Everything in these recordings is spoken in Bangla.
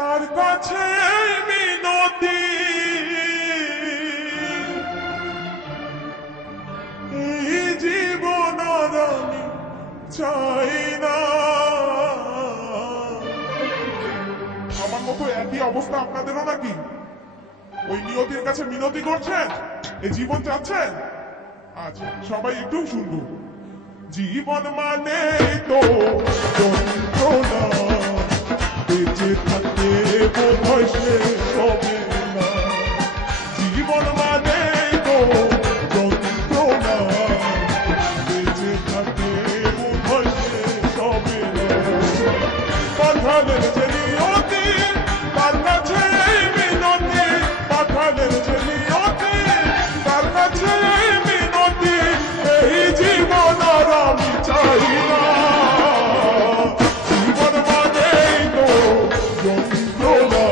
তার কাছে মিনতি, এই জীবন আর আমি চাই না। আমার মতো একই অবস্থা আপনাদেরও নাকি? ওই নিয়তির কাছে মিনতি করছেন, এই জীবন চাচ্ছেন? আচ্ছা, সবাই একটু শুনবো। জীবন মানে তো যন্ত্রণা, বেঁচে থাকতে বোধহয় শেষ হবে না। জীবন মানে তো যন্ত্রণা, বেঁচে থাকতে বোধহয় শেষ হবে না। পাঠালের যে নিয়তি, তার কাছে মিনতি, পাঠালের যে নিয়তি, তার কাছে মিনতি, এই জীবন আর আমি চাই না। জীবন মানেই তো যন্ত্রণা,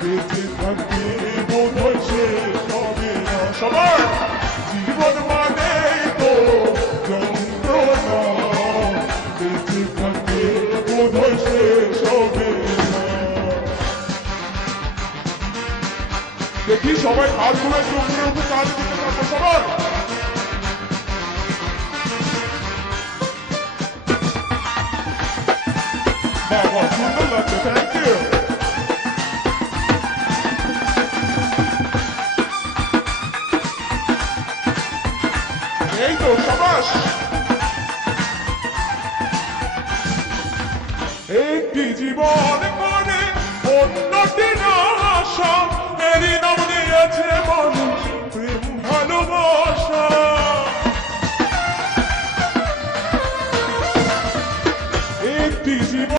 বেঁচে থাকতে বোধহয় শেষ হবে না। সবাই জীবন মানেই তো যন্ত্রণা, বেঁচে থাকতে বোধহয় শেষ হবে না। দেখি সবাই হাত ধরে চোখে উঠে তালি দিতে পারবো সবাই। বাবা সুন্দর লাগছে, থ্যাংক ইউ। এই তো সাবাস। একটি জীবন করে অন্যটি না আশা, এরই নাম দিয়েছে মানুষ প্রেম ভালোবাসা। একটি জীবন